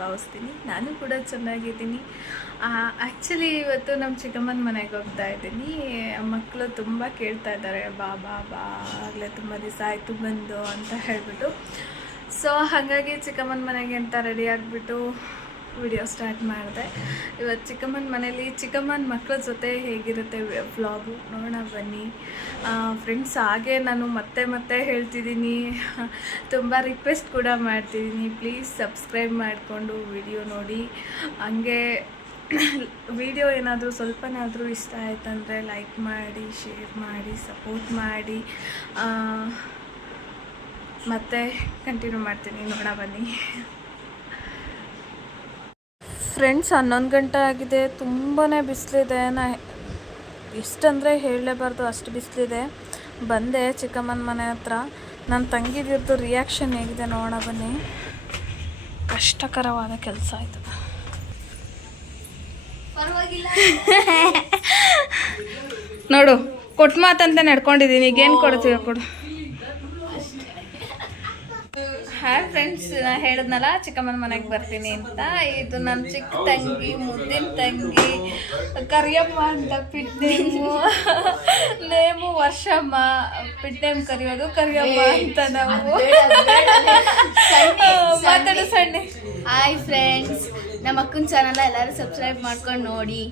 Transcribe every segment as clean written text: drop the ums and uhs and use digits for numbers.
ಭಾವಿಸ್ತೀನಿ. ನಾನು ಕೂಡ ಚೆನ್ನಾಗಿದ್ದೀನಿ. ಆ್ಯಕ್ಚುಲಿ ಇವತ್ತು ನಮ್ಮ ಚಿಕ್ಕಮ್ಮನ ಮನೆಗೆ ಹೋಗ್ತಾ ಇದ್ದೀನಿ. ಮಕ್ಕಳು ತುಂಬ ಕೇಳ್ತಾ ಇದ್ದಾರೆ, ಬಾ ಬಾ ಬಾ ಆಗಲೇ ತುಂಬ ದಿವಸ ಆಯಿತು ಬಂದು ಅಂತ ಹೇಳಿಬಿಟ್ಟು. ಸೊ ಹಾಗಾಗಿ ಚಿಕ್ಕಮ್ಮನ ಮನೆಗೆ ಅಂತ ರೆಡಿ ಆಗಿಬಿಟ್ಟು ವಿಡಿಯೋ ಸ್ಟಾರ್ಟ್ ಮಾಡಿದೆ. ಇವತ್ತು ಚಿಕ್ಕಮ್ಮನ ಮನೇಲಿ ಚಿಕ್ಕಮ್ಮನ ಮಕ್ಕಳ ಜೊತೆ ಹೇಗಿರುತ್ತೆ ವ್ಲಾಗು ನೋಡೋಣ ಬನ್ನಿ ಫ್ರೆಂಡ್ಸ್. ಹಾಗೆ ನಾನು ಮತ್ತೆ ಹೇಳ್ತಿದ್ದೀನಿ, ತುಂಬ ರಿಕ್ವೆಸ್ಟ್ ಕೂಡ ಮಾಡ್ತಿದ್ದೀನಿ, ಪ್ಲೀಸ್ ಸಬ್ಸ್ಕ್ರೈಬ್ ಮಾಡಿಕೊಂಡು ವಿಡಿಯೋ ನೋಡಿ. ಹಂಗೆ ವಿಡಿಯೋ ಏನಾದರೂ ಸ್ವಲ್ಪನಾದರೂ ಇಷ್ಟ ಆಯ್ತಂದರೆ ಲೈಕ್ ಮಾಡಿ, ಶೇರ್ ಮಾಡಿ, ಸಪೋರ್ಟ್ ಮಾಡಿ. ಮತ್ತೆ ಕಂಟಿನ್ಯೂ ಮಾಡ್ತೀನಿ, ನೋಡೋಣ ಬನ್ನಿ ಫ್ರೆಂಡ್ಸ್. 11 ಗಂಟೆ ಆಗಿದೆ, ತುಂಬಾ ಬಿಸಿಲಿದೆ. ಎಷ್ಟಂದರೆ ಹೇಳಲೇಬಾರ್ದು, ಅಷ್ಟು ಬಿಸಿಲಿದೆ. ಬಂದೆ ಚಿಕ್ಕಮ್ಮನ ಮನೆ ಹತ್ರ. ನನ್ನ ತಂಗಿದಿರ್ದು ರಿಯಾಕ್ಷನ್ ಹೇಗಿದೆ ನೋಡೋಣ ಬನ್ನಿ. ಕಷ್ಟಕರವಾದ ಕೆಲಸ ಆಯಿತು. ನೋಡು, ಕೊಟ್ಟು ಮಾತಂತ ನಡ್ಕೊಂಡಿದ್ದೀನಿ. ಈಗೇನು ಕೊಡ್ತೀವಿ ಕೊಡು. ಹಾಯ್ ಫ್ರೆಂಡ್ಸ್, ನಾನು ಹೇಳಿದ್ನಲ್ಲ ಚಿಕ್ಕಮ್ಮನ ಮನೆಗೆ ಬರ್ತೀನಿ ಅಂತ. ಇದು ನನ್ನ ಚಿಕ್ಕ ತಂಗಿ, ಮುದ್ದಿನ ತಂಗಿ, ಕರಿಯಮ್ಮ ಅಂತ ಪಿಟ್ ನೇಮು ವರ್ಷಮ್ಮ. ಪಿಟ್ ನೇಮ್ ಕರಿಯೋದು ಕರಿಯಮ್ಮ ಅಂತ ನಾವು. ಮಾತಾಡು ಸಣ್ಣ. ಹಾಯ್ ಫ್ರೆಂಡ್ಸ್, ನಮ್ಮ ಅಕ್ಕನ ಚಾನಲ್ ಎಲ್ಲರೂ ಸಬ್ಸ್ಕ್ರೈಬ್ ಮಾಡ್ಕೊಂಡು ನೋಡಿ.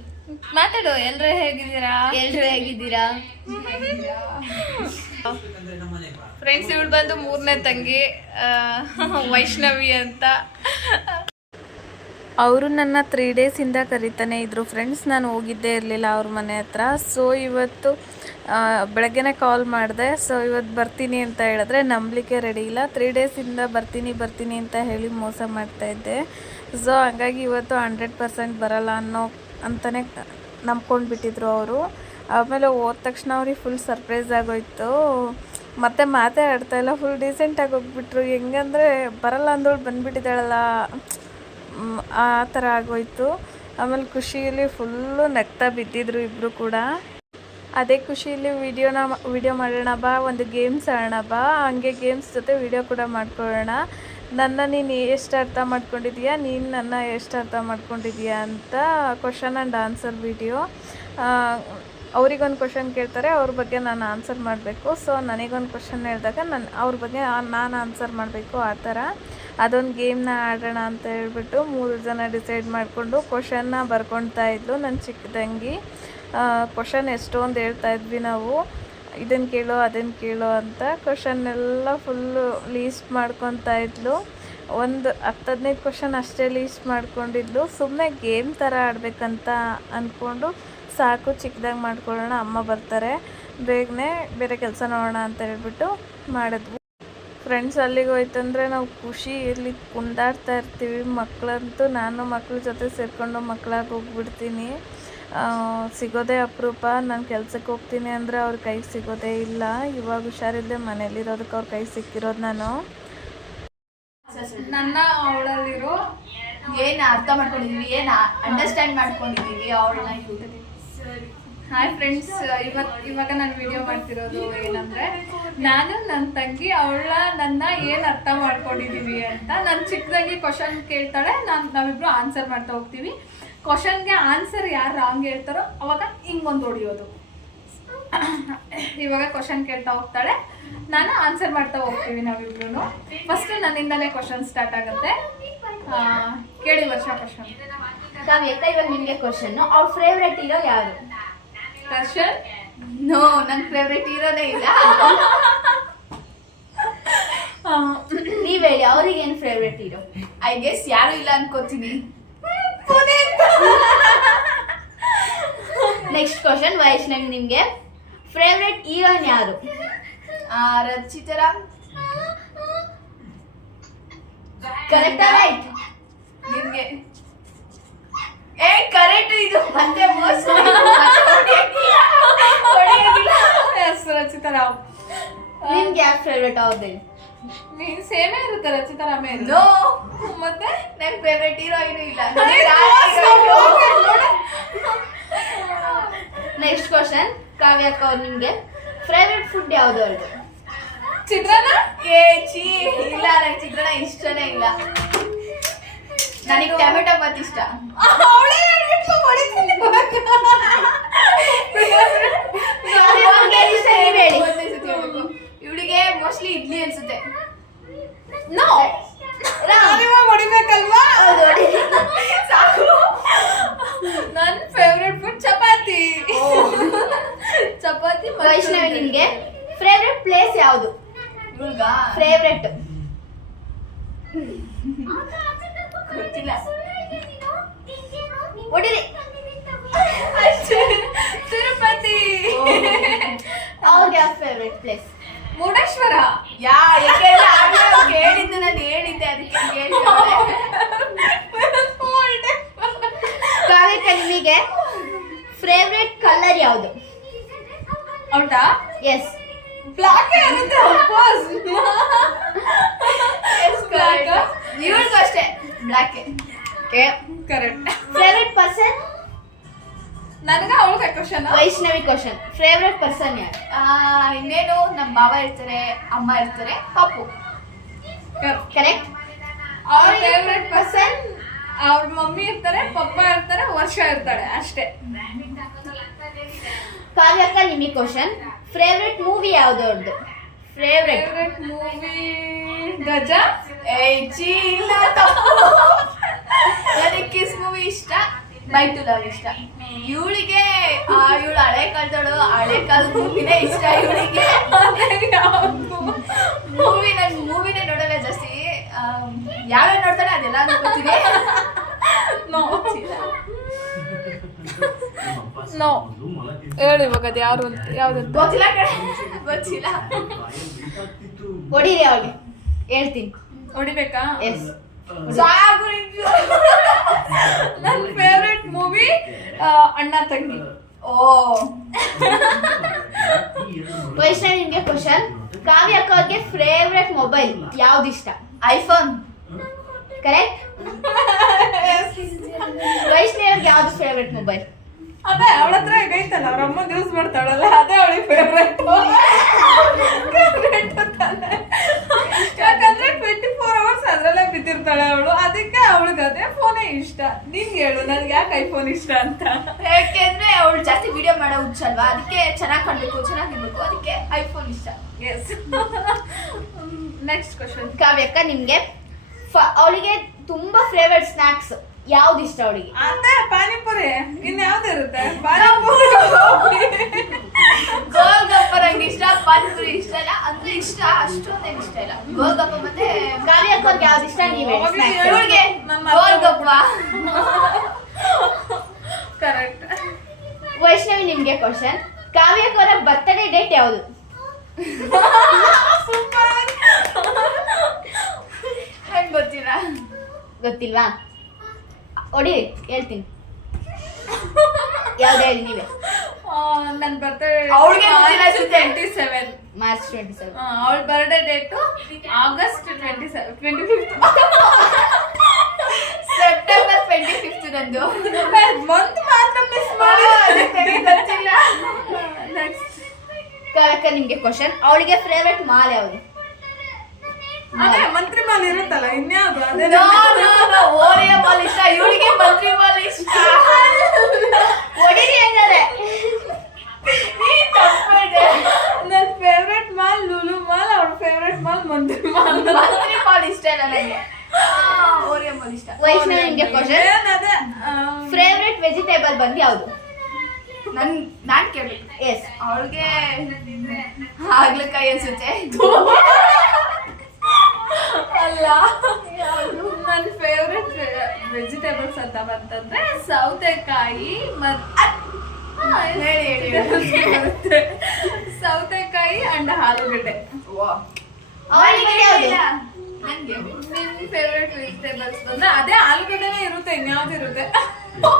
ಮಾತಾಡು. ಎಲ್ಲರೂ ಹೇಗಿದ್ದೀರಾ ಫ್ರೆಂಡ್ಸ್? ಇವಳು ಬಂದು 3ನೇ ತಂಗಿ, ವೈಷ್ಣವಿ ಅಂತ. ಅವರು ನನ್ನ 3 ಡೇಸಿಂದ ಕರಿತಾನೆ ಇದ್ರು ಫ್ರೆಂಡ್ಸ್. ನಾನು ಹೋಗಿದ್ದೇ ಇರಲಿಲ್ಲ ಅವ್ರ ಮನೆ ಹತ್ರ. ಸೊ ಇವತ್ತು ಬೆಳಗ್ಗೆನೇ ಕಾಲ್ ಮಾಡಿದೆ. ಸೊ ಇವತ್ತು ಬರ್ತೀನಿ ಅಂತ ಹೇಳಿದ್ರೆ ನಂಬಲಿಕ್ಕೆ ರೆಡಿ ಇಲ್ಲ. 3 ಡೇಸಿಂದ ಬರ್ತೀನಿ ಅಂತ ಹೇಳಿ ಮೋಸ ಮಾಡ್ತಾಯಿದ್ದೆ. ಸೊ ಹಂಗಾಗಿ ಇವತ್ತು 100% ಬರಲ್ಲ ಅಂತಲೇ ನಂಬ್ಕೊಂಡು ಬಿಟ್ಟಿದ್ರು ಅವರು. ಆಮೇಲೆ ಹೋದ ತಕ್ಷಣ ಅವ್ರಿಗೆ ಫುಲ್ ಸರ್ಪ್ರೈಸ್ ಆಗೋಯ್ತು. ಮತ್ತೆ ಮಾತೇ ಆಡ್ತಾಯಿಲ್ಲ, ಫುಲ್ ಡೀಸೆಂಟಾಗಿ ಹೋಗ್ಬಿಟ್ರು. ಹೆಂಗಂದರೆ ಬರಲ್ಲ ಅಂದೋಳು ಬಂದುಬಿಟ್ಟಿದ್ದಾಳಲ್ಲ, ಆ ಥರ ಆಗೋಯ್ತು. ಆಮೇಲೆ ಖುಷಿಯಲ್ಲಿ ಫುಲ್ಲು ನಗ್ತಾ ಬಿದ್ದಿದ್ರು ಇಬ್ಬರು ಕೂಡ. ಅದೇ ಖುಷಿಯಲ್ಲಿ ವಿಡಿಯೋ ಮಾಡೋಣ ಬಾ, ಒಂದು ಗೇಮ್ಸ್ ಆಡೋಣ ಬಾ, ಹಂಗೆ ಗೇಮ್ಸ್ ಜೊತೆ ವಿಡಿಯೋ ಕೂಡ ಮಾಡ್ಕೊಳ್ಳೋಣ. ನನ್ನ ನೀನು ಎಷ್ಟು ಅರ್ಥ ಮಾಡ್ಕೊಂಡಿದ್ದೀಯಾ, ನೀನು ನನ್ನ ಎಷ್ಟು ಅರ್ಥ ಮಾಡ್ಕೊಂಡಿದ್ದೀಯಾ ಅಂತ ಕ್ವಶನ್ ಆ್ಯಂಡ್ ಆನ್ಸರ್ ವಿಡಿಯೋ. ಅವ್ರಿಗೊಂದು ಕ್ವಶನ್ ಕೇಳ್ತಾರೆ, ಅವ್ರ ಬಗ್ಗೆ ನಾನು ಆನ್ಸರ್ ಮಾಡಬೇಕು. ಸೊ ನನಗೊಂದು ಕ್ವಶನ್ ಹೇಳಿದಾಗ ಅವ್ರ ಬಗ್ಗೆ ನಾನು ಆನ್ಸರ್ ಮಾಡಬೇಕು. ಆ ಥರ ಅದೊಂದು ಗೇಮ್ನ ಆಡೋಣ ಅಂತ ಹೇಳ್ಬಿಟ್ಟು 3 ಜನ ಡಿಸೈಡ್ ಮಾಡಿಕೊಂಡು ಕ್ವಶನ್ನ ಬರ್ಕೊಳ್ತಾ ಇದ್ಲು ನನ್ನ ಚಿಕ್ಕ ತಂಗಿ. ಕ್ವಶನ್ ಎಷ್ಟೊಂದು ಹೇಳ್ತಾಯಿದ್ವಿ ನಾವು, ಇದನ್ನು ಕೇಳೋ ಅದನ್ನು ಕೇಳೋ ಅಂತ. ಕ್ವಶನ್ನೆಲ್ಲ ಫುಲ್ಲು ಲೀಸ್ಟ್ ಮಾಡ್ಕೊತಾ ಇದ್ಲು. ಒಂದು 10-15 ಕ್ವಶನ್ ಅಷ್ಟೇ ಲೀಸ್ಟ್ ಮಾಡ್ಕೊಂಡಿದ್ಲು. ಸುಮ್ಮನೆ ಗೇಮ್ ಥರ ಆಡಬೇಕಂತ ಅಂದ್ಕೊಂಡು ಸಾಕು ಚಿಕ್ಕದಾಗಿ ಮಾಡ್ಕೊಳ್ಳೋಣ, ಅಮ್ಮ ಬರ್ತಾರೆ, ಬೇಗನೆ ಬೇರೆ ಕೆಲಸ ನೋಡೋಣ ಅಂತ ಹೇಳ್ಬಿಟ್ಟು ಮಾಡಿದ್ವಿ ಫ್ರೆಂಡ್ಸ್. ಅಲ್ಲಿಗೆ ಹೋಯ್ತಂದರೆ ನಾವು ಖುಷಿ ಇರಲಿ ಕುಂದಾಡ್ತಾ ಇರ್ತೀವಿ. ಮಕ್ಕಳಂತೂ ನಾನು ಮಕ್ಳ ಜೊತೆ ಸೇರಿಕೊಂಡು ಮಕ್ಕಳಾಗಿ ಹೋಗ್ಬಿಡ್ತೀನಿ. ಸಿಗೋದೇ ಅಪರೂಪ. ನಾನು ಕೆಲ್ಸಕ್ಕೆ ಹೋಗ್ತೀನಿ ಅಂದರೆ ಅವ್ರ ಕೈಗೆ ಸಿಗೋದೇ ಇಲ್ಲ. ಇವಾಗ ಹುಷಾರಿಲ್ಲದೆ ಮನೇಲಿರೋದಕ್ಕೆ ಅವ್ರ ಕೈ ಸಿಕ್ಕಿರೋದು ನಾನು. ನನ್ನ ಅವಳಲ್ಲಿರೋ ಏನು ಅರ್ಥ ಮಾಡ್ಕೊಂಡಿದ್ದೀವಿ, ಏನು ಅಂಡರ್ಸ್ಟ್ಯಾಂಡ್ ಮಾಡ್ಕೊಂಡಿದ್ದೀವಿ ಅವಳನ್ನ. ಹಾಯ್ ಫ್ರೆಂಡ್ಸ್, ಇವಾಗ ನಾನು ವಿಡಿಯೋ ಮಾಡ್ತಿರೋದು ಏನಂದರೆ, ನಾನು ನನ್ನ ತಂಗಿ ನನ್ನ ಏನು ಅರ್ಥ ಮಾಡ್ಕೊಂಡಿದ್ದೀವಿ ಅಂತ. ನನ್ನ ಚಿಕ್ಕ ತಂಗಿ ಕ್ವಶನ್ ಕೇಳ್ತಾಳೆ, ನಾವಿಬ್ರು ಆನ್ಸರ್ ಮಾಡ್ತಾ ಹೋಗ್ತೀವಿ. ಕ್ವಶನ್ಗೆ ಆನ್ಸರ್ ಯಾರು ರಾಂಗ್ ಹೇಳ್ತಾರೋ ಅವಾಗ ಹಿಂಗೊಂದು ಹೊಡಿಯೋದು. ಇವಾಗ ಕ್ವಶನ್ ಕೇಳ್ತಾ ಹೋಗ್ತಾಳೆ, ನಾನು ಆನ್ಸರ್ ಮಾಡ್ತಾ ಹೋಗ್ತೀವಿ ನಾವಿಬ್ರು. ಫಸ್ಟ್ ನನ್ನಿಂದಲೇ ಕ್ವಶನ್ ಸ್ಟಾರ್ಟ್ ಆಗುತ್ತೆ. ಕೇಳಿ ವರ್ಷ ಕ್ವಶನ್. ಇವಾಗ ನಿಮಗೆ ಕ್ವಶನ್, ಅವ್ರ ಫೇವ್ರೆಟ್ ಹೀರೋ ಯಾರು? ದರ್ಶನ್? ನೋ, ನನ್ನ ಫೇವ್ರೆಟ್ ಹೀರೋನೇ ಇಲ್ಲ. ನೀವ್ ಹೇಳಿ, ಅವ್ರಿಗೆ ಏನು ಫೇವ್ರೆಟ್ ಹೀರೋ? ಐ ಗೆಸ್ ಯಾರು ಇಲ್ಲ ಅನ್ಕೋತೀನಿ. ನೆಕ್ಸ್ಟ್ ಕ್ವಶನ್, ವೈಷ್ಣವಿ, ನಿಮ್ಗೆ ಫೇವ್ರೆಟ್ ಹೀರೋಯಿನ್ ಯಾರು? ರಚಿತಾ. ಕರೆಕ್ಟಾ ರೈಟ್? ನಿಮ್ಗೆ ಕರೆಕ್ಟ್. ಇದು ಮತ್ತೆ ರಚಿತಾ ರಾವ್. ನಿಮ್ಗೆ ಯಾರು ಫೇವ್ರೆಟ್ ಅವ್ರದ್ದು? ನೀನ್ ಸೇಮೇ ಇರುತ್ತೆ, ರಚಿತಾ ರಾಮೇ. ನೋ, ಮತ್ತೆ ನನ್ ಫೇವ್ರೆಟ್ ಹೀರೋಯಿನ್ ಇಲ್ಲ. ನೆಕ್ಸ್ಟ್ ಕ್ವಶನ್, ಕಾವ್ಯಕ್ಕ ಅವ್ರು, ನಿಮ್ಗೆ ಫೇವ್ರೆಟ್ ಫುಡ್ ಯಾವ್ದು ಅವ್ರದ್ದು? ಚಿತ್ರಾನ್ನ. ಇಲ್ಲ, ನಂಗೆ ಚಿತ್ರಾನ್ನ ಇಷ್ಟನೇ ಇಲ್ಲ. ನನಗೆ ಟೊಮೆಟೊ ಬಾತ್ ಇಷ್ಟ. ಇವಳಿಗೆ ಮೋಸ್ಟ್ಲಿ ಇಡ್ಲಿ ಅನ್ಸುತ್ತೆ. ನೋ ಹೊಡಿಬೇಕಲ್ವಾ? ಸಾಕು. ನನ್ನ ಫೇವ್ರೆಟ್ ಫುಡ್ ಚಪಾತಿ. ಚಪಾತಿ. ವೈಷ್ಣವಿ, ನಿನ್ಗೆ ಫೇವ್ರೆಟ್ ಪ್ಲೇಸ್ ಯಾವುದು? ಫೇವ್ರೆಟ್ ಗೊತ್ತಿಲ್ಲ. ಹೊಡಿರಿ. ತಿರುಪತಿ. ಅವ್ರಿಗೆ ಯಾವ ಫೇವ್ರೆಟ್ ಪ್ಲೇಸ್? ಮುರುಡೇಶ್ವರ. ಕೇಳಿದ್ದು ನಾನು ಹೇಳಿದ್ದೆ, ಅದಕ್ಕೆ ಕಾವ್ಯಕ್ಕ, ನಿಮಗೆ ಫೇವ್ರೆಟ್ ಕಲರ್ ಯಾವುದು? ಹೌದಾ? ಎಸ್, ಬ್ಲಾಕ್ ಇರುತ್ತೆ. ಇವಳಿಗೂ ಅಷ್ಟೇ ಬ್ಲಾಕ್. ಕರೆಕ್ಟ್. Favourite person? ನನಗ ಅವಳಿಗೆ question. Vaishnavi question. Favourite person ಯಾರು? ಇನ್ನೇನು, ನಮ್ಮ ಮಾವ ಇರ್ತಾರೆ, ಅಮ್ಮ ಇರ್ತಾರೆ, ಪಪ್ಪು. ಕರೆಕ್ಟ್. ಅವ್ರ ಫೇವ್ರೆಟ್ ಪರ್ಸನ್ ಅವ್ರ ಮಮ್ಮಿ ಇರ್ತಾರೆ, ಪಪ್ಪ ಇರ್ತಾರೆ, ವರ್ಷ ಇರ್ತಾಳೆ, ಅಷ್ಟೇ. ಕಾವ್ಯಕ್ಕ, ನಿಮಗೆ ಕ್ವಶನ್. ಫೇವ್ರೆಟ್ ಮೂವಿ ಯಾವ್ದು ಅವ್ರದ್ದು? ಫೇವ್ರೆಟ್ ಮೂವಿ ಗಜ. ಇಲ್ಲ, ನನಗೆ ಕಿಸ್ ಮೂವಿ ಇಷ್ಟ, ಬೈ ಟು ಲವ್ ಇಷ್ಟ. ಇವಳಿಗೆ ಇವಳು ಹಳೆ ಕಾಲದಳು, ಹಳೆ ಕಾಲದ ಮೂವಿನೇ ಇಷ್ಟ ಇವಳಿಗೆ. ಮೂವಿನೇ ನೋಡಲ್ಲ ಜಾಸ್ತಿ. ಯಾವ್ಯಾವ ನೋಡ್ತಾಳೆ ಅದೆಲ್ಲ ಗೊತ್ತಿದೆ. ನೋ ಹೇಳಿ ಇವಾಗ ಅದು ಯಾವ್ದು ಗೊತ್ತಿಲ್ಲ ಕಡೆ, ಗೊತ್ತಿಲ್ಲ. ಹೊಡೀರಿ ಅವ್ರಿಗೆ, ಹೇಳ್ತೀನಿ. ಹೊಡಿಬೇಕಾ? ಎಸ್. ನನ್ನ ಫೇವ್ರೆಟ್ ಮೂವಿ ಅಣ್ಣ ತಂಗಿ. ವೈಷ್ಣವಿ, ನಿಮ್ಗೆ ಕ್ವಶನ್. ಕಾವ್ಯ ಅಕ್ಕ ಅವ್ರಿಗೆ ಫೇವ್ರೆಟ್ ಮೊಬೈಲ್ ಯಾವ್ದು ಇಷ್ಟ? ಐಫೋನ್. ಕರೆಕ್ಟ್. ವೈಷ್ಣವಿ ಅವ್ರಿಗೆ ಯಾವ್ದು ಫೇವ್ರೆಟ್ ಮೊಬೈಲ್? ಅದೇ ಅವಳ ಹತ್ರ ಐತಲ್ಲ, ಅವ್ರ ಅಮ್ಮ ಯೂಸ್ ಮಾಡ್ತಾಳಲ್ಲ, ಅದೇ ಅವಳಿಗೆ ಫೇವ್ರೆಟ್. ಯಾಕಂದ್ರೆ 24 hours ಅದ್ರಲ್ಲೇ ಬಿದ್ದಿರ್ತಾಳೆ ಅವಳು, ಅದಕ್ಕೆ ಅವಳಿಗೆ ಅದೇ ಫೋನೇ ಇಷ್ಟ. ನಿನ್ಗೆ ಹೇಳು, ನನ್ಗೆ ಯಾಕೆ ಐಫೋನ್ ಇಷ್ಟ ಅಂತ? ಯಾಕೆಂದ್ರೆ ಅವಳು ಜಾಸ್ತಿ ವಿಡಿಯೋ ಮಾಡೋ ಹುಚ್ಚಲ್ವಾ, ಅದಕ್ಕೆ ಚೆನ್ನಾಗಿ ಕಾಣ್ಬೇಕು, ಚೆನ್ನಾಗಿರ್ಬೇಕು, ಅದಕ್ಕೆ ಐಫೋನ್ ಇಷ್ಟ. ಎಸ್. Next question. ಕಾವ್ಯಕ್ಕ, ನಿಮ್ಗೆ ಅವಳಿಗೆ ತುಂಬಾ ಫೇವ್ರೆಟ್ ಸ್ನಾಕ್ಸ್ ಯಾವ್ದು ಇಷ್ಟ ಅವಳಿಗೆ? ಅದೇ ಪಾನಿಪುರಿ. ಇನ್ಯಾವ್ದು ಇರುತ್ತೆ? ಗೋಲ್ಗಪ್ಪ ನಂಗೆ ಇಷ್ಟ, ಪಾನಿಪುರಿ ಇಷ್ಟ ಇಲ್ಲ. ಅಂದ್ರೆ ಇಷ್ಟ, ಅಷ್ಟೊಂದೇನು ಇಷ್ಟ ಇಲ್ಲ. ಗೋಲ್ಗಪ್ಪ ಮತ್ತೆ ಕಾವ್ಯಕ್ಕ ಅವ್ರಿಗೆ ಯಾವ್ದು ಇಷ್ಟ? ನೀವೇ ಇವಳಿಗೆ ಗೋಲ್ಗಪ್ಪ. ಕರೆಕ್ಟ್. ವೈಷ್ಣವಿ, ನಿಮ್ಗೆ ಕ್ವಶನ್. ಕಾವ್ಯಕ್ಕ ಅವರ ಬರ್ತ್ಡೇ ಡೇಟ್ ಯಾವುದು? ಗೊತ್ತಿಲ್ಲ. ಗೊತ್ತಿಲ್ವಾ? ಹೊಡಿ, ಹೇಳ್ತೀನಿ. ಯಾವ್ದು ಹೇಳಿ ನೀವೇ. ನನ್ನ ಬರ್ತ್ಡೇ ಅವಳಿಗೆ ಮಾರ್ಚ್ 27. ಅವಳ birthday date August 25th. September 25th ನಂದು. ಮಂತ್ ಮಾತ್ರ ಮಿಸ್ ಮಾಡಿ. ಗೊತ್ತಿಲ್ಲ. ನೆಕ್ಸ್ಟ್. ಕಾವ್ಯಕ್ಕ, ನಿಮ್ಗೆ ಕ್ವಶನ್. ಅವಳಿಗೆ ಫೇವ್ರೆಟ್ ಮಾಲ್ ಯಾವುದು? ಅದೇ ಮಂತ್ರಿ ಮಾಲ್ ಇರುತ್ತಲ್ಲ, ಇನ್ಯಾವುದು? ಅದೇ ಓರಿಯ ಮಾಲ್ ಇಷ್ಟ, ಇವಳಿಗೆ ಮಂತ್ರಿ ಮಾಲ್ ಇಷ್ಟ. ಹೊಡಿರಿ ಹಂಗಾರೆ. ನನ್ನ ಫೇವ್ರೆಟ್ ಮಾಲ್ ಲೂಲು ಮಾಲ್, ಅವ್ರ ಫೇವ್ರೆಟ್ ಮಾಲ್ ಮಂತ್ರಿ ಮಾಲ್. ಮಂತ್ರಿ ಮಾಲ್ ಇಷ್ಟ ನನಗೆ. ಓರಿಯ ಮಾಲ್ ಇಷ್ಟ. ವೈಷ್ಣವಿ, ನಿಮ್ಗೆ ಕ್ವಶನ್. ಅದೇ ಫೇವ್ರೆಟ್ ವೆಜಿಟೇಬಲ್ ಬಂದು ಯಾವುದು? ನಾನ್ ಕೇಳ್ಬೇಕು. ಎಸ್. ಅವಳಿಗೆ ಹಾಗಲಕಾಯಿ ಅನ್ಸುತ್ತೆ. ಅಲ್ಲ, ನನ್ನ ಫೇವ್ರೆಟ್ ವೆಜಿಟೇಬಲ್ಸ್ ಅಂತ ಬಂತಂದ್ರೆ ಸೌತೆಕಾಯಿ ಸೌತೆಕಾಯಿ ಅಂಡ್ ಆಲೂಗಡ್ಡೆ. ನಿನ್ ಫೇವ್ರೆಟ್ ವೆಜಿಟೇಬಲ್ಸ್ ಬಂದ್ರೆ ಅದೇ ಆಲೂಗಡ್ಡೆನೇ ಇರುತ್ತೆ, ಇನ್ಯಾವ್ದು ಇರುತ್ತೆ?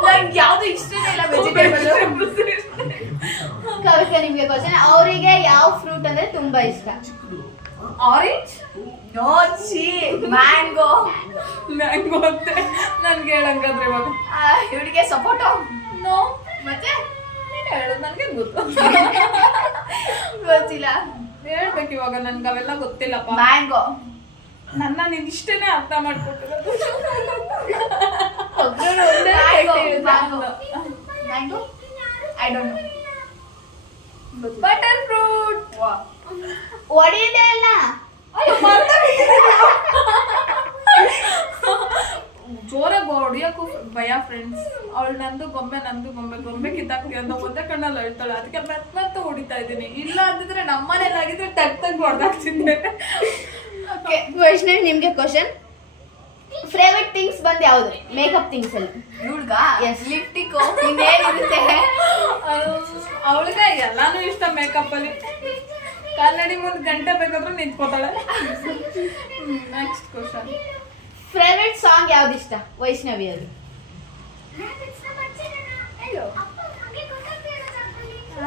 ನಂಗೆ ಯಾವ್ದು ಇಷ್ಟನೇ ಇಲ್ಲ ವೆಜಿಟೇಬಲ್. ಕವಿತಾ, ನಿಮ್ಗೆ ಕ್ವಶನ್. ಅವರಿಗೆ ಯಾವ ಫ್ರೂಟ್ ಅಂದ್ರೆ ತುಂಬಾ ಇಷ್ಟ? ಆರೆಂಜ್. No, mango. ಮ್ಯಾಂಗೋ ಅಂತೆ. ನನ್ಗೆ ಹೇಳಂಗಾದ್ರೆ ಇವಾಗ. ಇವಳಿಗೆ ಸಪೋಟೋ. ನೋ. ಮತ್ತೆ ಹೇಳು, ನನ್ಗೆ ಗೊತ್ತು. ಗೊತ್ತಿಲ್ಲ. ಹೇಳ್ಬೇಕು ಇವಾಗ, ನನ್ಗೆ ಅವೆಲ್ಲ ಗೊತ್ತಿಲ್ಲಪ್ಪ. ಮ್ಯಾಂಗೋ. ನನ್ನ ನೀನ್ ಇಷ್ಟೇನೆ ಅರ್ಥ ಮಾಡ್ಕೊಟ್ಟಿರೋದು. Mango I don't know. Butter fruit. ಹೊಡಿದೆ ಅಲ್ಲ, ಜೋರಾಗಿ ಹೊಡಿಯೋಕ್ಕೂ ಭಯ ಫ್ರೆಂಡ್ಸ್. ಅವಳು ನಂದು ಗೊಂಬೆ ಗೊಂಬೆ ಕಿತ್ತಾಕ್ಲಿ ಅಂತ ಒಂದೇ ಕಣ್ಣಲ್ಲಿ ಹೇಳ್ತಾಳೆ. ಅದಕ್ಕೆ ಮೆತ್ತ ಹೊಡಿತಾ ಇದ್ದೀನಿ. ಇಲ್ಲ ಅಂತಿದ್ರೆ ನಮ್ಮನೇಲಾಗಿದ್ರೆ ಟಕ್ ಹೊಡೆದಾಕ್ತಿದ್ದೆ. ಓಕೆ ವೈಷ್ಣವಿ, ನಿಮ್ಗೆ ಕ್ವಶನ್. ಫೇವರೆಟ್ ಥಿಂಗ್ಸ್ ಬಂದು ಯಾವುದು? ಮೇಕಪ್ ಥಿಂಗ್ಸ್ ಅಲ್ಲಿ ಹುಡುಗ ಲಿಪ್ಟಿಕ್ ಇನ್ನೇನಿರುತ್ತೆ? ಅವಳಿಗೆ ಎಲ್ಲಾನು ಇಷ್ಟ ಮೇಕಪ್ ಅಲ್ಲಿ. ಕನ್ನಡಿ ಮುಂದೆ ಗಂಟೆ ಬೇಕಾದ್ರೂ ನಿಂತ್ಕೋತಾಳೆ. Next question. ಫೇವರೆಟ್ ಸಾಂಗ್ ಯಾವ್ದು ಇಷ್ಟ ವೈಷ್ಣವಿ ಅಲ್ಲಿ?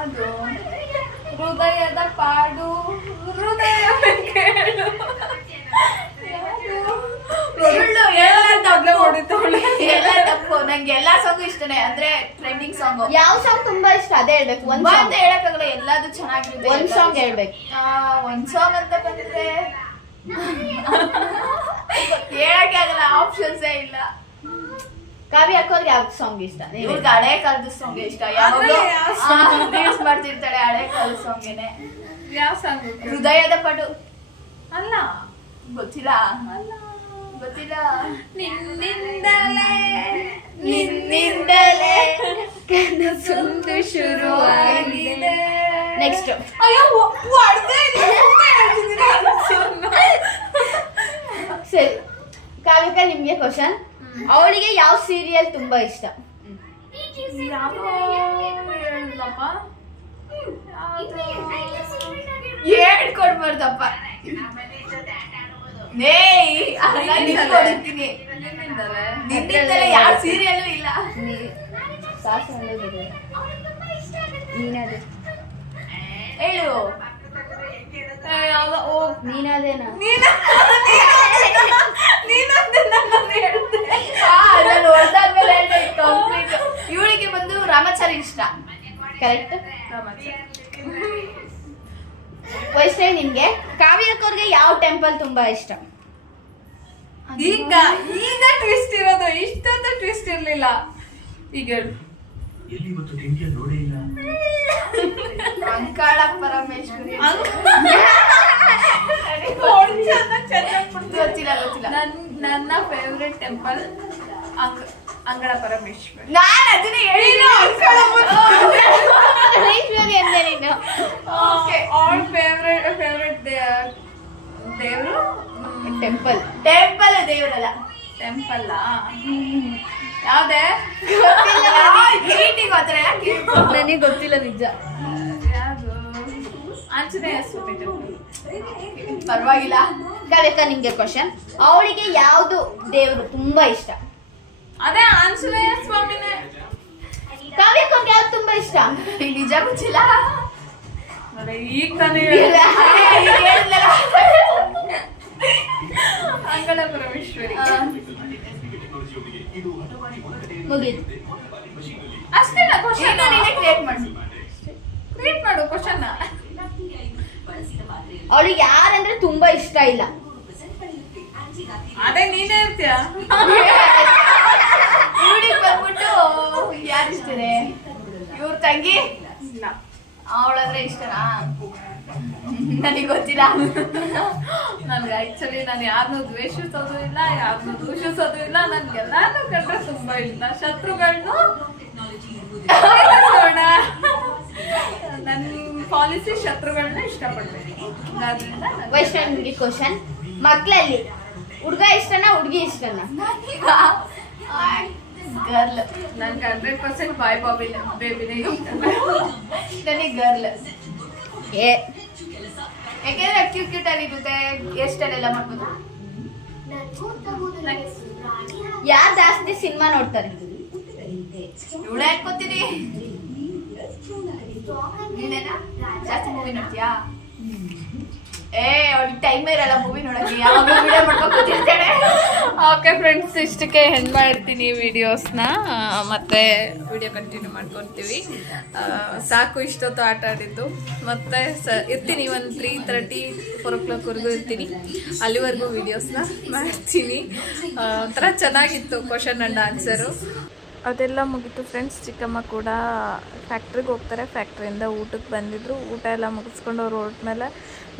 ಅದು ಹೃದಯದ ಪಾಡು ಹೃದಯ ಕೇಳು. ಎಲ್ಲ ತಪ್ಪು. ನಂಗೆ ಎಲ್ಲಾ ಸಾಂಗು ಇಷ್ಟನೇ, ಅಂದ್ರೆ ಟ್ರೆಂಡಿಂಗ್ ಸಾಂಗ್. ಯಾವ ಸಾಂಗ್ ತುಂಬಾ ಇಷ್ಟ ಅದೇ ಹೇಳ್ಬೇಕು. ಒಂದ್ ಅಂತ ಹೇಳಕ್ಕಾಗಲ್ಲ, ಎಲ್ಲಾದು ಚೆನ್ನಾಗಿರುತ್ತೆ. ಒಂದ್ ಸಾಂಗ್ ಹೇಳ್ಬೇಕು. ಒಂದ್ ಸಾಂಗ್ ಅಂತ ಬಂದ್ರೆ ಹೇಳಕ್ಕೆ ಆಗಲ್ಲ, ಆಪ್ಷನ್ಸ್ ಇಲ್ಲ. ಕಾವ್ಯ ಅಕ್ಕವ್ರಿಗೆ ಯಾವ ಸಾಂಗ್ ಇಷ್ಟ? ಇವ್ರಿಗೆ ಹಳೆ ಕಾಲದ ಸಾಂಗ್ ಇಷ್ಟ. ಡ್ಯಾನ್ಸ್ ಮಾಡ್ತಿರ್ತಾಳೆ ಹಳೆ ಕಾಲದ ಸಾಂಗೇನೆ. ಯಾವ ಸಾಂಗ್? ಹೃದಯದ ಪಡು ಅಲ್ಲ, ಗೊತ್ತಿಲ್ಲ. ನಿನ್ನಿಂದಲೇ ಕನಸೊಂದು ಶುರುವಾಗಿದೆ. ನೆಕ್ಸ್ಟ್. ಸರಿ ಕಾವ್ಯಕ್ಕ, ನಿಮ್ಗೆ ಕ್ವಶನ್. ಅವಳಿಗೆ ಯಾವ ಸೀರಿಯಲ್ ತುಂಬಾ ಇಷ್ಟ? ಹೇಳ್ಕೊಡ್ಬಾರ್ದಪ್ಪ. ನಿನ್ನಿಂದಲೇ ಯಾವ ಸೀರಿಯಲ್ ಇಲ್ಲ. ಹೇಳು. ನೀನಾದೇನಾ? ಇವಳಿಗೆ ಬಂದು ರಾಮಾಚಾರಿ ಇಷ್ಟ. ಕರೆಕ್ಟ್. ವೈಷ್ಣವಿ, ನಿನ್ಗೆ? ಕಾವ್ಯಕ್ಕವ್ರಿಗೆ ಯಾವ ಟೆಂಪಲ್ ತುಂಬಾ ಇಷ್ಟ? ಈಗ ಟ್ವಿಸ್ಟ್ ಇರೋದು, ಇಷ್ಟೊಂದು ಟ್ವಿಸ್ಟ್ ಇರ್ಲಿಲ್ಲ. ಈಗ ಹೇಳು. ಅಂಕಾಳ ಪರಮೇಶ್ವರಿ. ಗೊತ್ತಿಲ್ಲ. ನನ್ನ ಫೇವ್ರೆಟ್ ಟೆಂಪಲ್ ಅಂಗಳ ಪರಮೇಶ್ವರಿ. ನಾನು ಅದನ್ನೇ ಹೇಳಿಲ್ಲ. ಪರಮೇಶ್ವರಿ ಅಂದ್ರೆ ನೀನು. ಆಲ್ ಫೇವ್ರೆಟ್ ದೇವರು ಟೆಂಪಲ್ ದೇವರಲ್ಲ. ಟೆಂಪಲ್ ಯಾವ್ದೇ? ನನಗೆ ಗೊತ್ತಿಲ್ಲ ನಿಜ. ಯಾವುದು? ಆಂಜನೇಯ ಸ್ವಾಮಿ ಟೆಂಪಲ್. ಪರವಾಗಿಲ್ಲ. ಕಾವ್ಯಕ್ಕ, ನಿಮ್ಗೆ ಕ್ವಶನ್. ಅವಳಿಗೆ ಯಾವ್ದು ದೇವರು ತುಂಬಾ ಇಷ್ಟ? ಅದೇ ಆಂಜನೇಯ ಸ್ವಾಮಿನೇ. ಕಾವ್ಯಕ್ಕೆ ಯಾವ್ದು ತುಂಬಾ ಇಷ್ಟ? ನಿಜ ಗೊತ್ತಿಲ್ಲ. ಈಗ ತಾನೇ ಅಂಗಳ ಪರಮೇಶ್ವರಿ. ಮುಗೀತು. ಅಷ್ಟೇ ಕ್ವಶನ್. ಕ್ರಿಯೇಟ್ ಮಾಡು ಕ್ವಶನ್. ಅವಳಿಗೆ ಯಾರಂದ್ರೆ ತುಂಬಾ ಇಷ್ಟ ಇಲ್ಲ? ಅದೇ ನೀನೇ ಇರ್ತೀಯ. ಇವಳಿಗೆ ಬಂದ್ಬಿಟ್ಟು ಯಾರು ಇಷ್ಟನೇ? ಇವ್ರ ತಂಗಿ. ಅವಳಂದ್ರೆ ಇಷ್ಟನಾ? ನನಗೆ ಗೊತ್ತಿಲ್ಲ. ನನ್ಗೆ ಆಕ್ಚುಲಿ ನಾನು ಯಾರನ್ನೂ ದ್ವೇಷಿಸೋದು ಇಲ್ಲ, ಯಾರನ್ನೂ ದೂಷಿಸೋದು ಇಲ್ಲ. ನನ್ಗೆಲ್ಲಾನು ಕಂಡ್ರೆ ತುಂಬಾ ಇಷ್ಟ. ಶತ್ರುಗಳನ್ನು ನನ್ನ ಪಾಲಿಸಿ ಶತ್ರುಗಳನ್ನ ಇಷ್ಟಪಡ್ತೀನಿ. ವೈಷ್ಣವಿಗೆ ಕ್ವಶನ್. ಮಕ್ಕಳಲ್ಲಿ ಹುಡುಗ ಇಷ್ಟನಾ ಹುಡುಗಿ ಇಷ್ಟನಾ? ಗರ್ಲ್. ನನ್ಗೆ 100% ಬಾಯ್ ಬೇಬಿನೇ ಇಷ್ಟ. ನನಗೆ ಗರ್ಲ್. ಯಾಕೆಂದ್ರೆ ಕ್ಯೂಟ್ ಆಗಿರುತ್ತೆ, ಎಷ್ಟೆಲ್ಲ ಮಾಡ್ಬೋದು. ಯಾರು ಜಾಸ್ತಿ ಸಿನಿಮಾ ನೋಡ್ತಾರೆ? ಇವಳು ಅನ್ಕೋತೀನಿ. ನೀನೇನಾ ಜಾಸ್ತಿ ಮೂವಿ ನೋಡ್ತೀಯಾ? ಅವ್ಳಿಗೆ ಟೈಮ್ ಇರಲ್ಲ ಮೂವಿ ನೋಡಕ್ಕೆ, ಯಾವಾಗ ವಿಡಿಯೋ ಮಾಡ್ಕೊಂಡು ಕೂತಿರ್ತಾಳೆ. ಓಕೆ ಫ್ರೆಂಡ್ಸ್, ಇಷ್ಟಕ್ಕೆ ಹೆಂಗೆ ಮಾಡ್ತೀನಿ ವಿಡಿಯೋಸ್ನ, ಮತ್ತೆ ವಿಡಿಯೋ ಕಂಟಿನ್ಯೂ ಮಾಡ್ಕೊತೀವಿ. ಸಾಕು ಇಷ್ಟೊತ್ತು ಆಟ ಆಡಿದ್ದು. ಮತ್ತೆ ಇರ್ತೀನಿ ಒಂದು 3:30 4 o'clockವರೆಗೂ ಇರ್ತೀನಿ. ಅಲ್ಲಿವರೆಗೂ ವಿಡಿಯೋಸ್ನ ಮಾಡ್ತೀನಿ. ಒಂಥರ ಚೆನ್ನಾಗಿತ್ತು ಕ್ವಶನ್ ಆ್ಯಂಡ್ ಆನ್ಸರು. ಅದೆಲ್ಲ ಮುಗೀತು ಫ್ರೆಂಡ್ಸ್. ಚಿಕ್ಕಮ್ಮ ಕೂಡ ಫ್ಯಾಕ್ಟ್ರಿಗೆ ಹೋಗ್ತಾರೆ. ಫ್ಯಾಕ್ಟ್ರಿಯಿಂದ ಊಟಕ್ಕೆ ಬಂದಿದ್ರು. ಊಟ ಎಲ್ಲ ಮುಗಿಸ್ಕೊಂಡು ಅವ್ರು ಹೊರಟ್ಮೇಲೆ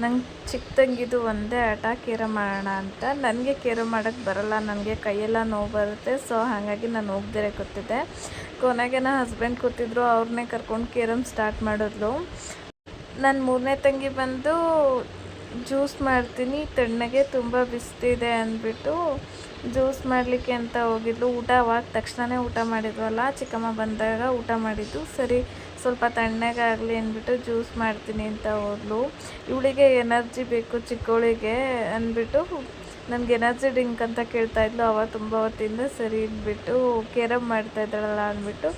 ನಂಗೆ ಚಿಕ್ಕ ತಂಗಿದು ಒಂದೇ ಆಟ ಕೇರಮ್ ಮಾಡೋಣ ಅಂತ. ನನಗೆ ಕೇರಮ್ ಮಾಡೋಕ್ಕೆ ಬರಲ್ಲ, ನನಗೆ ಕೈಯೆಲ್ಲ ನೋವು ಬರುತ್ತೆ. ಸೊ ಹಾಗಾಗಿ ನಾನು ಹೋಗ್ದಿರೇ ಕೂತಿದ್ದೆ. ಕೊನೆಗೆ ನನ್ನ ಹಸ್ಬೆಂಡ್ ಕೂತಿದ್ರು, ಅವ್ರನ್ನೇ ಕರ್ಕೊಂಡು ಕೇರಮ್ ಸ್ಟಾರ್ಟ್ ಮಾಡಿದ್ಲು. ನನ್ನ ಮೂರನೇ ತಂಗಿ ಬಂದು ಜ್ಯೂಸ್ ಮಾಡ್ತೀನಿ ತಣ್ಣಗೆ, ತುಂಬ ಬಿಸ್ತಿದೆ ಅಂದ್ಬಿಟ್ಟು ಜ್ಯೂಸ್ ಮಾಡಲಿಕ್ಕೆ ಅಂತ ಹೋಗಿದ್ಲು. ಊಟ ಅವಾಗ ತಕ್ಷಣವೇ ಊಟ ಮಾಡಿದ್ವಲ್ಲ, ಚಿಕ್ಕಮ್ಮ ಬಂದಾಗ ಊಟ ಮಾಡಿದ್ದು. ಸರಿ ಸ್ವಲ್ಪ ತಣ್ಣಗಾಗಲಿ ಅಂದ್ಬಿಟ್ಟು ಜ್ಯೂಸ್ ಮಾಡ್ತೀನಿ ಅಂತ ಹೋದ್ಲು. ಇವಳಿಗೆ ಎನರ್ಜಿ ಬೇಕು ಚಿಕ್ಕವಳಿಗೆ ಅಂದ್ಬಿಟ್ಟು ನನಗೆ ಎನರ್ಜಿ ಡ್ರಿಂಕ್ ಅಂತ ಕೇಳ್ತಾಯಿದ್ಲು. ಅವ ತುಂಬ ಹೊತ್ತಿಂದ ಸರಿ ಅಂದ್ಬಿಟ್ಟು ಕೇರಮ್ ಮಾಡ್ತಾಯಿದ್ದಾಳಲ್ಲ ಅಂದ್ಬಿಟ್ಟು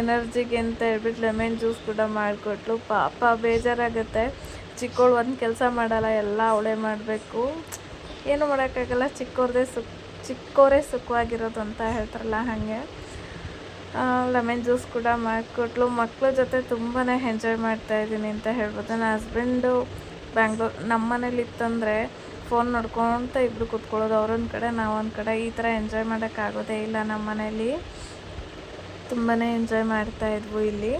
ಎನರ್ಜಿಗೆ ಅಂತ ಹೇಳ್ಬಿಟ್ಟು ಲೆಮನ್ ಜ್ಯೂಸ್ ಕೂಡ ಮಾಡಿಕೊಟ್ಲು. ಪಾಪ ಬೇಜಾರಾಗುತ್ತೆ, ಚಿಕ್ಕವಳು ಒಂದು ಕೆಲಸ ಮಾಡಲ್ಲ, ಎಲ್ಲ ಅವಳೇ ಮಾಡಬೇಕು. ಏನು ಮಾಡೋಕ್ಕಾಗಲ್ಲ, ಚಿಕ್ಕವರೇ ಸುಖವಾಗಿರೋದು ಅಂತ ಹೇಳ್ತಾರಲ್ಲ ಹಾಗೆ. ಲೆಮನ್ ಜ್ಯೂಸ್ ಕೂಡ ಮಾಡಿಕೊಟ್ಲು. ಮಕ್ಕಳ ಜೊತೆ ತುಂಬಾ ಎಂಜಾಯ್ ಮಾಡ್ತಾಯಿದ್ದೀನಿ ಅಂತ ಹೇಳ್ಬೋದು. ನನ್ನ ಹಸ್ಬೆಂಡು ನಮ್ಮ ಮನೇಲಿ ಇತ್ತಂದರೆ ಫೋನ್ ನೋಡ್ಕೊತ ಇಬ್ಬರು ಕೂತ್ಕೊಳ್ಳೋದು, ಅವರೊಂದು ಕಡೆ ನಾವೊಂದು ಕಡೆ. ಈ ಥರ ಎಂಜಾಯ್ ಮಾಡೋಕ್ಕಾಗೋದೇ ಇಲ್ಲ ನಮ್ಮ ಮನೇಲಿ. ತುಂಬಾ ಎಂಜಾಯ್ ಮಾಡ್ತಾಯಿದ್ವು ಇಲ್ಲಿ.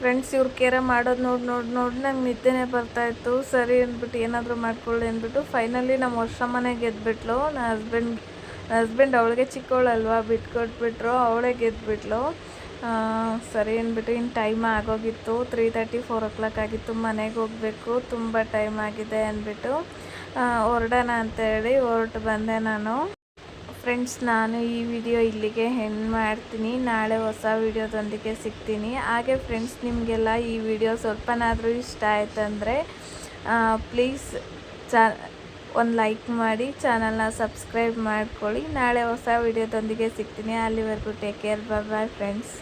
ಫ್ರೆಂಡ್ಸ್, ಇವ್ರು ಕೇರಮ್ ಮಾಡೋದು ನೋಡಿ ನಂಗೆ ನಿದ್ದೆನೇ ಬರ್ತಾಯಿತ್ತು. ಸರಿ ಅಂದ್ಬಿಟ್ಟು ಏನಾದರೂ ಮಾಡ್ಕೊಳ್ಳಿ ಅಂದ್ಬಿಟ್ಟು ಫೈನಲಿ ನಮ್ಮ ವರ್ಷಮ್ಮನೆ ಗೆದ್ಬಿಟ್ಲು. ನನ್ನ ಹಸ್ಬೆಂಡ್ ಅವಳಿಗೆ ಚಿಕ್ಕವಳಲ್ವಾ ಬಿಟ್ಕೊಟ್ಬಿಟ್ರು, ಅವಳೇ ಗೆದ್ಬಿಟ್ಲು. ಸರಿ ಅಂದ್ಬಿಟ್ಟು ಇನ್ನು ಟೈಮ್ ಆಗೋಗಿತ್ತು. 3:30 4 o'clock ಆಗಿತ್ತು. ಮನೆಗೆ ಹೋಗಬೇಕು, ತುಂಬ ಟೈಮ್ ಆಗಿದೆ ಅಂದ್ಬಿಟ್ಟು ಹೊರಡೋಣ ಅಂತೇಳಿ ಹೊರಟು ಬಂದೆ ನಾನು. ಫ್ರೆಂಡ್ಸ್, ನಾನು ಈ ವಿಡಿಯೋ ಇಲ್ಲಿಗೆ ಎಂಡ್ ಮಾಡ್ತೀನಿ. ನಾಳೆ ಹೊಸ ವಿಡಿಯೋದೊಂದಿಗೆ ಸಿಗ್ತೀನಿ. ಹಾಗೆ ಫ್ರೆಂಡ್ಸ್, ನಿಮಗೆಲ್ಲ ಈ ವಿಡಿಯೋ ಸ್ವಲ್ಪನಾದರೂ ಇಷ್ಟ ಆಯ್ತಂದರೆ ಪ್ಲೀಸ್ ಒಂದು ಲೈಕ್ ಮಾಡಿ, ಚಾನಲ್ನ ಸಬ್ಸ್ಕ್ರೈಬ್ ಮಾಡ್ಕೊಳ್ಳಿ. ನಾಳೆ ಹೊಸ ವಿಡಿಯೋದೊಂದಿಗೆ ಸಿಗ್ತೀನಿ. ಅಲ್ಲಿವರೆಗೂ ಟೇಕ್ ಕೇರ್, ಬಾಯ್ ಫ್ರೆಂಡ್ಸ್.